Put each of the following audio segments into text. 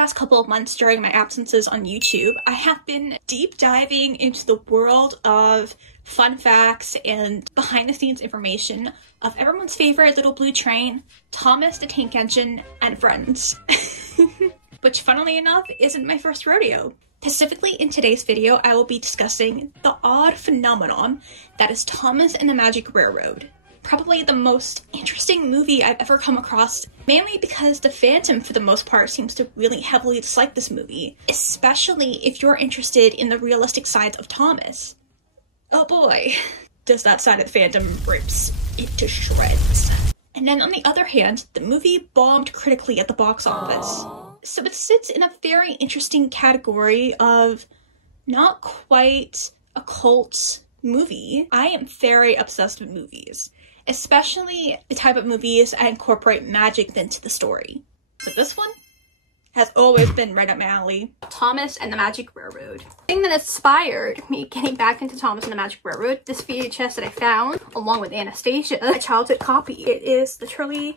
last couple of months during my absences on YouTube, I have been deep diving into the world of fun facts and behind-the-scenes information of everyone's favorite little blue train, Thomas the Tank Engine, and Friends. Which, funnily enough, isn't my first rodeo. Specifically, in today's video, I will be discussing the odd phenomenon that is Thomas and the Magic Railroad. Probably the most interesting movie I've ever come across, mainly because the fandom for the most part seems to really heavily dislike this movie, especially if you're interested in the realistic sides of Thomas. Oh boy, does that side of the fandom rips it to shreds. And then on the other hand, the movie bombed critically at the box office. So it sits in a very interesting category of not quite a cult movie. I am very obsessed with movies, especially the type of movies that incorporate magic into the story. So this one has always been right up my alley. Thomas and the Magic Railroad. The thing that inspired me getting back into Thomas and the Magic Railroad, this VHS that I found, along with Anastasia, a childhood copy. It is literally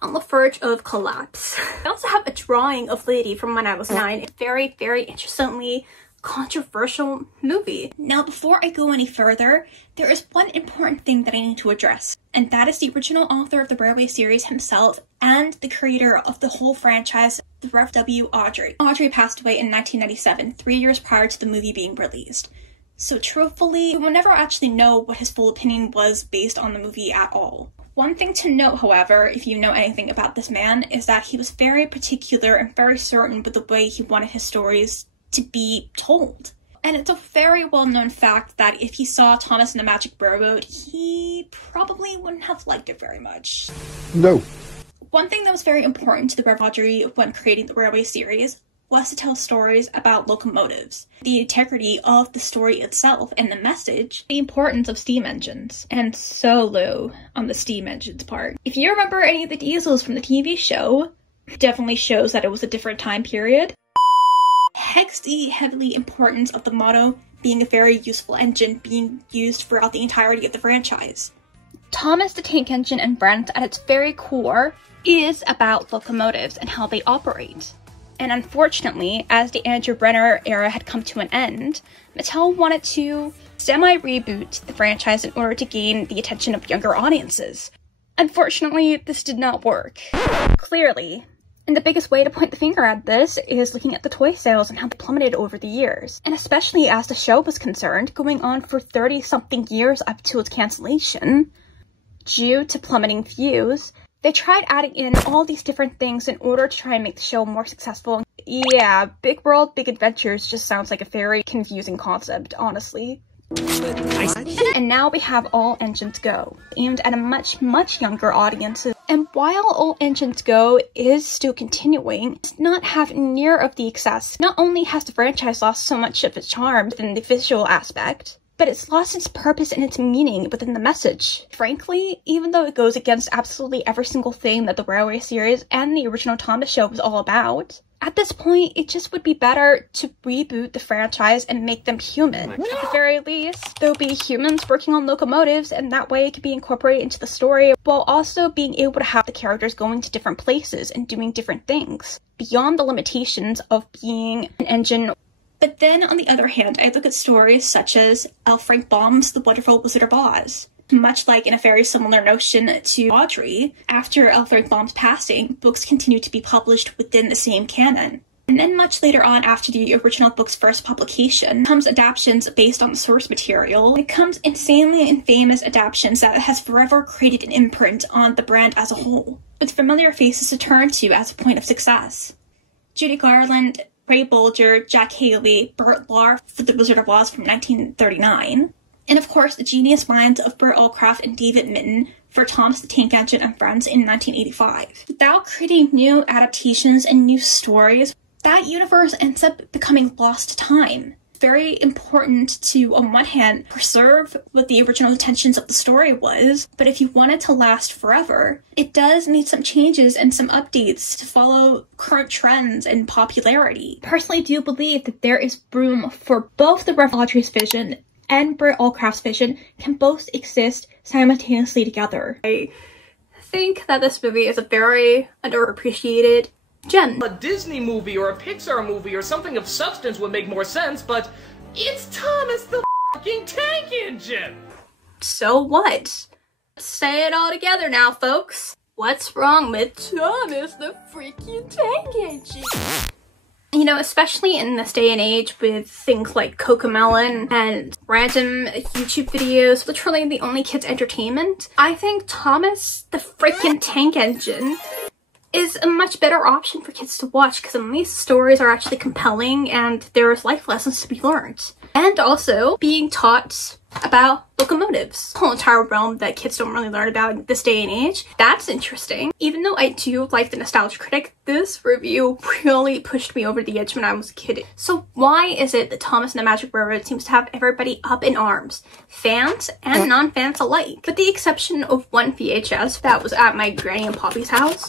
on the verge of collapse. I also have a drawing of Lady from when I was 9. It's very, very interestingly controversial movie. Now, before I go any further, there is one important thing that I need to address, and that is the original author of the Railway series himself and the creator of the whole franchise, the Rev. W. Awdry. Awdry passed away in 1997, 3 years prior to the movie being released. So truthfully, we will never actually know what his full opinion was based on the movie at all. One thing to note, however, if you know anything about this man, is that he was very particular and very certain with the way he wanted his stories to be told. And it's a very well-known fact that if he saw Thomas and the Magic Railroad, he probably wouldn't have liked it very much. No. One thing that was very important to the Rev. Awdry when creating the Railway series was to tell stories about locomotives, the integrity of the story itself and the message, the importance of steam engines, and Solo on the steam engines part. If you remember any of the diesels from the TV show, it definitely shows that it was a different time period. Hence the heavily importance of the motto being a very useful engine being used throughout the entirety of the franchise. Thomas the Tank Engine and Friends, at its very core, is about locomotives and how they operate. And unfortunately, as the Andrew Brenner era had come to an end, Mattel wanted to semi-reboot the franchise in order to gain the attention of younger audiences. Unfortunately, this did not work. Clearly. And the biggest way to point the finger at this is looking at the toy sales and how they plummeted over the years. And especially as the show was concerned, going on for 30-something years up to its cancellation, due to plummeting views, they tried adding in all these different things in order to try and make the show more successful. Yeah, Big World, Big Adventures just sounds like a very confusing concept, honestly. And now we have All Engines Go, aimed at a much, much younger audience. And while All Engines Go is still continuing, it does not have near of the success. Not only has the franchise lost so much of its charm in the visual aspect, but it's lost its purpose and its meaning within the message. Frankly, even though it goes against absolutely every single thing that the Railway series and the original Thomas show was all about, at this point, it just would be better to reboot the franchise and make them human. At the very least, there'll be humans working on locomotives, and that way it could be incorporated into the story, while also being able to have the characters going to different places and doing different things, beyond the limitations of being an engine. But then, on the other hand, I look at stories such as L. Frank Baum's The Wonderful Wizard of Oz. Much like in a very similar notion to Awdry, after L. Frank Baum's passing, books continued to be published within the same canon. And then much later on, after the original book's first publication, comes adaptations based on the source material. It comes insanely infamous adaptations that has forever created an imprint on the brand as a whole, with familiar faces to turn to as a point of success. Judy Garland, Ray Bolger, Jack Haley, Burt Lahr for The Wizard of Oz from 1939, and of course the genius minds of Burt Allcraft and David Mitton for Thomas the Tank Engine and Friends in 1985. Without creating new adaptations and new stories, that universe ends up becoming lost to time. Very important to, on one hand, preserve what the original intentions of the story was, but if you want it to last forever, it does need some changes and some updates to follow current trends and popularity. I personally do believe that there is room for both the Rev. Awdry's vision and Burt Allcraft's vision can both exist simultaneously together. I think that this movie is a very underappreciated Jen. A Disney movie or a Pixar movie or something of substance would make more sense, but it's Thomas the fucking Tank Engine! So what? Say it all together now, folks. What's wrong with Thomas the freaking Tank Engine? You know, especially in this day and age with things like Cocomelon and random YouTube videos, literally the only kids' entertainment, I think Thomas the freaking Tank Engine is a much better option for kids to watch because these stories are actually compelling and there's life lessons to be learned. And also being taught about locomotives. The whole entire realm that kids don't really learn about in this day and age. That's interesting. Even though I do like the Nostalgia Critic, this review really pushed me over the edge when I was a kid. So why is it that Thomas and the Magic Railroad seems to have everybody up in arms? Fans and non-fans alike. With the exception of one VHS that was at my granny and poppy's house,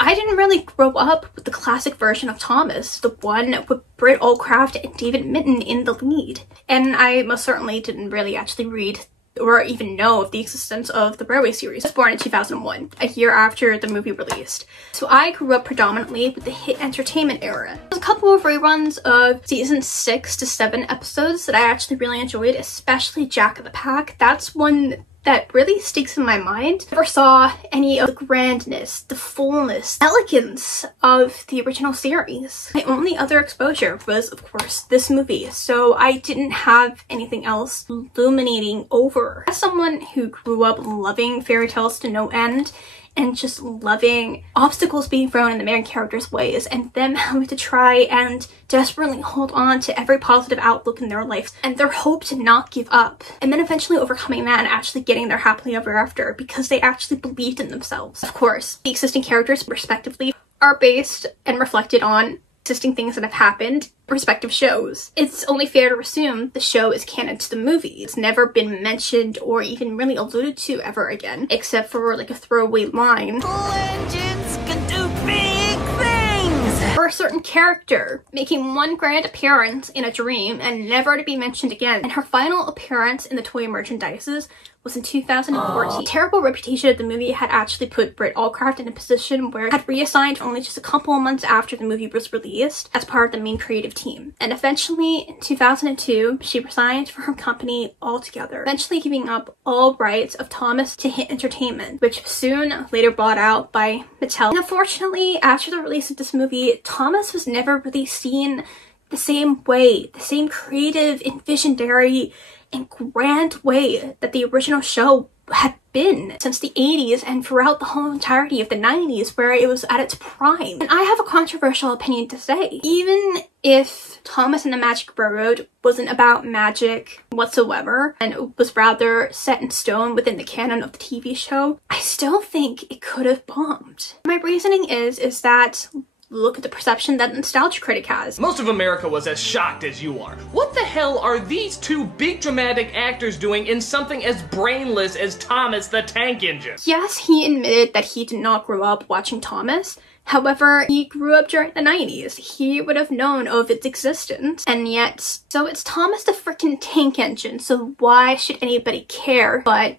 I didn't really grow up with the classic version of Thomas, the one with Britt Allcraft and David Mitton in the lead. And I most certainly didn't really actually read or even know of the existence of the Railway series. I was born in 2001, a year after the movie released. So I grew up predominantly with the hit entertainment era. There's a couple of reruns of season 6 to 7 episodes that I actually really enjoyed, especially Jack of the Pack. That's one that really sticks in my mind. I never saw any of the grandness, the fullness, elegance of the original series. My only other exposure was, of course, this movie, so I didn't have anything else illuminating over. As someone who grew up loving fairy tales to no end, and just loving obstacles being thrown in the main character's ways and them having to try and desperately hold on to every positive outlook in their lives and their hope to not give up, and then eventually overcoming that and actually getting their happily ever after because they actually believed in themselves. Of course, the existing characters respectively are based and reflected on existing things that have happened respective shows. It's only fair to assume the show is canon to the movie. It's never been mentioned or even really alluded to ever again, except for like a throwaway line. Legends can do big things! Or a certain character making one grand appearance in a dream and never to be mentioned again. And her final appearance in the toy merchandises was in 2014. The terrible reputation of the movie had actually put Britt Allcraft in a position where it had reassigned only just a couple of months after the movie was released as part of the main creative team. And eventually, in 2002, she resigned from her company altogether, eventually giving up all rights of Thomas to Hit Entertainment, which soon later bought out by Mattel. And unfortunately, after the release of this movie, Thomas was never really seen the same way, the same creative and visionary and grand way that the original show had been since the 80s and throughout the whole entirety of the 90s where it was at its prime. And I have a controversial opinion to say. Even if Thomas and the Magic Railroad wasn't about magic whatsoever and it was rather set in stone within the canon of the TV show, I still think it could have bombed. My reasoning is that look at the perception that Nostalgia Critic has. Most of America was as shocked as you are. What the hell are these two big dramatic actors doing in something as brainless as Thomas the Tank Engine? Yes, he admitted that he did not grow up watching Thomas. However, he grew up during the 90s. He would have known of its existence. And yet, so it's Thomas the freaking Tank Engine, so why should anybody care? But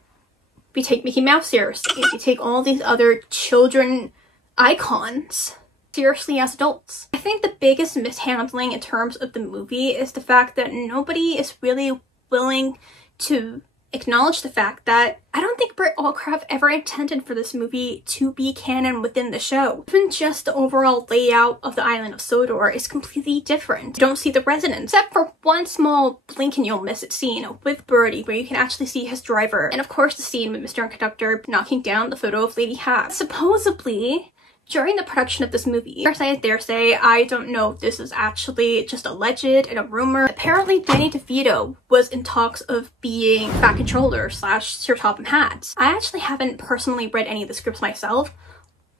we take Mickey Mouse seriously. We take all these other children icons seriously as adults. I think the biggest mishandling in terms of the movie is the fact that nobody is really willing to acknowledge the fact that I don't think Britt Allcraft ever intended for this movie to be canon within the show. Even just the overall layout of the island of Sodor is completely different. You don't see the resonance, except for one small blink and you'll miss it scene with Birdie where you can actually see his driver, and of course the scene with Mr. and Conductor knocking down the photo of Lady Hab. Supposedly, during the production of this movie, I dare say, I don't know if this is actually just a legend and a rumor. Apparently, Danny DeVito was in talks of being Fat Controller / Sir Topham Hatt. I actually haven't personally read any of the scripts myself,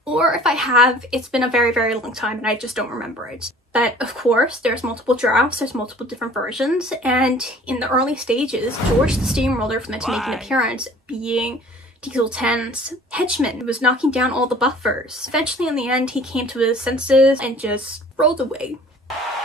or if I have, it's been a very, very long time and I just don't remember it. But of course, there's multiple drafts, there's multiple different versions, and in the early stages, George the Steamroller was meant to make an appearance, being Diesel 10's henchman, who was knocking down all the buffers. Eventually, in the end, he came to his senses and just rolled away.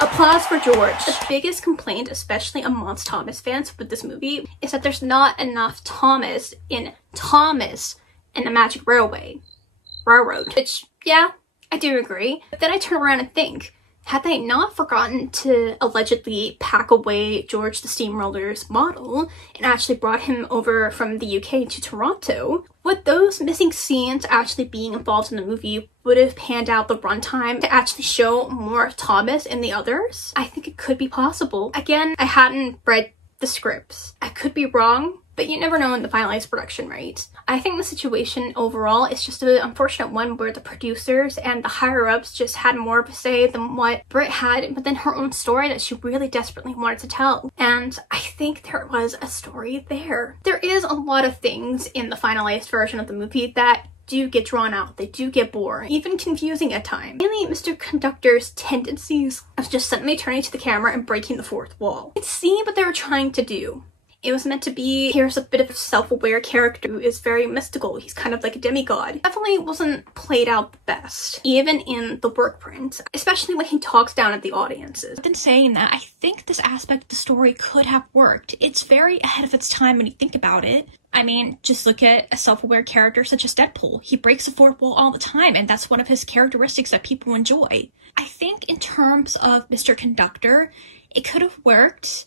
Applause for George. The biggest complaint, especially amongst Thomas fans with this movie, is that there's not enough Thomas in the Magic Railroad. Which, yeah, I do agree. But then I turn around and think, had they not forgotten to allegedly pack away George the Steamroller's model and actually brought him over from the UK to Toronto, would those missing scenes actually being involved in the movie would have panned out the runtime to actually show more of Thomas and the others? I think it could be possible. Again, I hadn't read the scripts. I could be wrong, but you never know in the finalized production, right? I think the situation overall is just an unfortunate one where the producers and the higher-ups just had more of a say than what Brit had within her own story that she really desperately wanted to tell. And I think there was a story there. There is a lot of things in the finalized version of the movie that do get drawn out, they do get boring, even confusing at times. Mainly Mr. Conductor's tendencies of just suddenly turning to the camera and breaking the fourth wall. I see what they were trying to do. It was meant to be, here's a bit of a self-aware character who is very mystical. He's kind of like a demigod. Definitely wasn't played out the best, even in the work print, especially when he talks down at the audiences. In saying that, I think this aspect of the story could have worked. It's very ahead of its time when you think about it. I mean, just look at a self-aware character such as Deadpool. He breaks the fourth wall all the time, and that's one of his characteristics that people enjoy. I think in terms of Mr. Conductor, it could have worked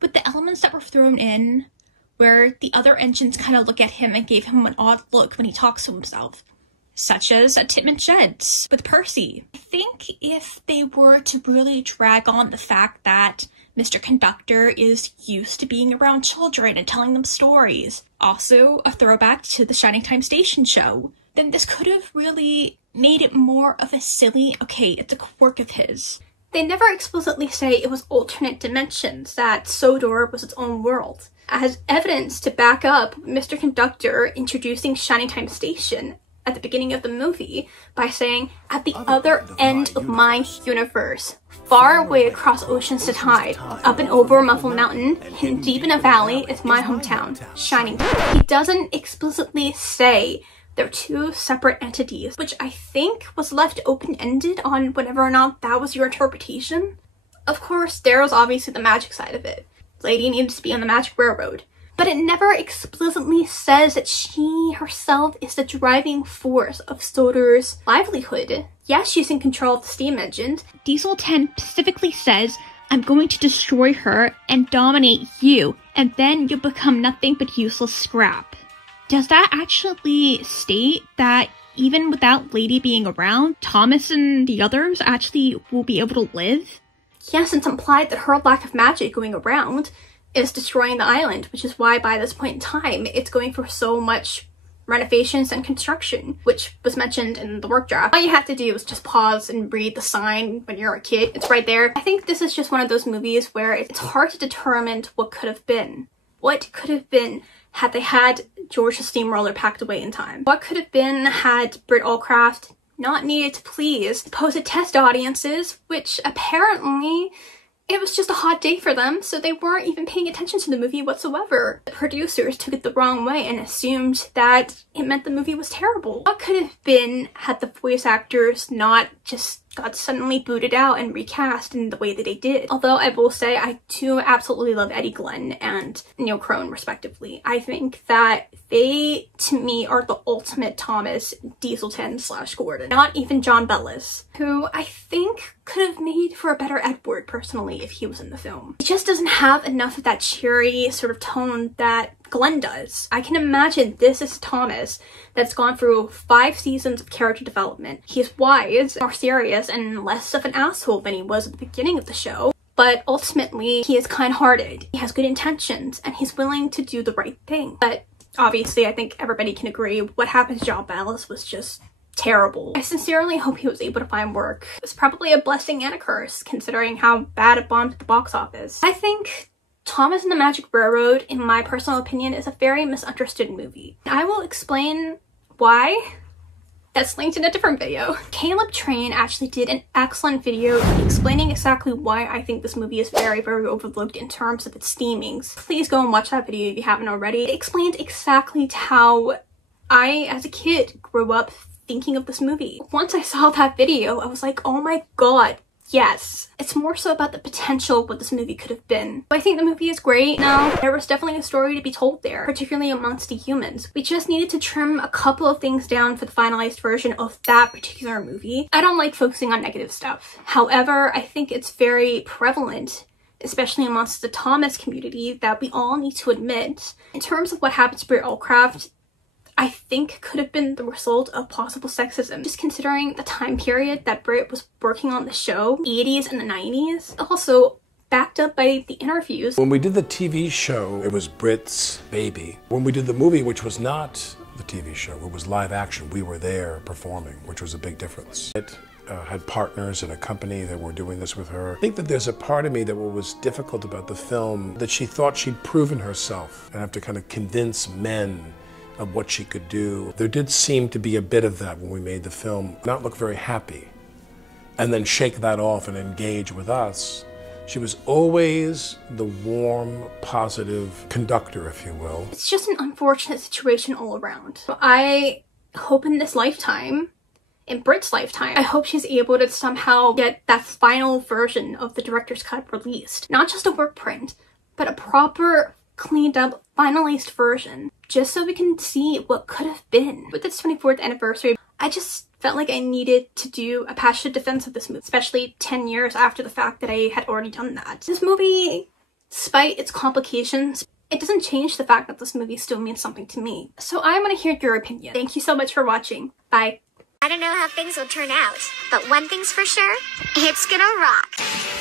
with the elements that were thrown in, where the other engines kind of look at him and gave him an odd look when he talks to himself, such as at Titman Sheds with Percy. I think if they were to really drag on the fact that Mr. Conductor is used to being around children and telling them stories, also a throwback to the Shining Time Station show, then this could have really made it more of a silly, okay, it's a quirk of his. They never explicitly say it was alternate dimensions, that Sodor was its own world. As evidence to back up Mr. Conductor introducing Shining Time Station at the beginning of the movie by saying, at the other end of my universe, far away across oceans to tide, up and over Muffle Mountain, hidden deep in a valley is my hometown, Shining Time. He doesn't explicitly say they're two separate entities, which I think was left open-ended on whether or not that was your interpretation. Of course, there was obviously the magic side of it. Lady needed to be on the Magic Railroad. But it never explicitly says that she herself is the driving force of Sodor's livelihood. Yes, she's in control of the steam engines. Diesel 10 specifically says, I'm going to destroy her and dominate you, and then you'll become nothing but useless scrap. Does that actually state that even without Lady being around, Thomas and the others actually will be able to live? Yes, it's implied that her lack of magic going around is destroying the island, which is why by this point in time, it's going for so much renovations and construction, which was mentioned in the work draft. All you have to do is just pause and read the sign when you're a kid. It's right there. I think this is just one of those movies where it's hard to determine what could have been. What could have been had they had George the Steamroller packed away in time? What could have been had Britt Allcraft not needed to please supposed test audiences, which apparently it was just a hot day for them, so they weren't even paying attention to the movie whatsoever. The producers took it the wrong way and assumed that it meant the movie was terrible. What could have been had the voice actors not just got suddenly booted out and recast in the way that they did? Although I will say I do absolutely love Eddie Glenn and Neil Crone respectively. I think that they, to me, are the ultimate Thomas Dieselton/Gordon. Not even John Bellis, who I think could have made for a better Edward personally if he was in the film. He just doesn't have enough of that cheery sort of tone that Glenn does. I can imagine this is Thomas that's gone through 5 seasons of character development. He's wise, more serious, and less of an asshole than he was at the beginning of the show. But ultimately, he is kind-hearted, he has good intentions, and he's willing to do the right thing. But obviously, I think everybody can agree what happened to John Bellis was just terrible. I sincerely hope he was able to find work. It's probably a blessing and a curse, considering how bad it bombed at the box office. I think Thomas and the Magic Railroad, in my personal opinion, is a very misunderstood movie. I will explain why. That's linked in a different video. Caleb Train actually did an excellent video explaining exactly why I think this movie is very, very overlooked in terms of its themings. Please go and watch that video if you haven't already. It explained exactly how I, as a kid, grew up thinking of this movie. Once I saw that video, I was like, oh my god, yes. It's more so about the potential of what this movie could have been. I think the movie is great. Now, there was definitely a story to be told there, particularly amongst the humans. We just needed to trim a couple of things down for the finalized version of that particular movie. I don't like focusing on negative stuff. However, I think it's very prevalent, especially amongst the Thomas community, that we all need to admit, in terms of what happened to Britt Allcraft, I think could have been the result of possible sexism. Just considering the time period that Britt was working on the show, 80s and the 90s, also backed up by the interviews. When we did the TV show, it was Britt's baby. When we did the movie, which was not the TV show, it was live action, we were there performing, which was a big difference. It had partners in a company that were doing this with her. I think that there's a part of me that what was difficult about the film, that she thought she'd proven herself and have to kind of convince men of what she could do. There did seem to be a bit of that when we made the film, not look very happy, and then shake that off and engage with us. She was always the warm, positive conductor, if you will. It's just an unfortunate situation all around. I hope in this lifetime, in Britt's lifetime, I hope she's able to somehow get that final version of the director's cut released. Not just a work print, but a proper, cleaned up, finalized version, just so we can see what could have been. With its 24th anniversary, I just felt like I needed to do a passionate defense of this movie, especially 10 years after the fact that I had already done that. This movie, despite its complications, it doesn't change the fact that this movie still means something to me. So I want to hear your opinion. Thank you so much for watching. Bye. I don't know how things will turn out, but one thing's for sure, it's gonna rock.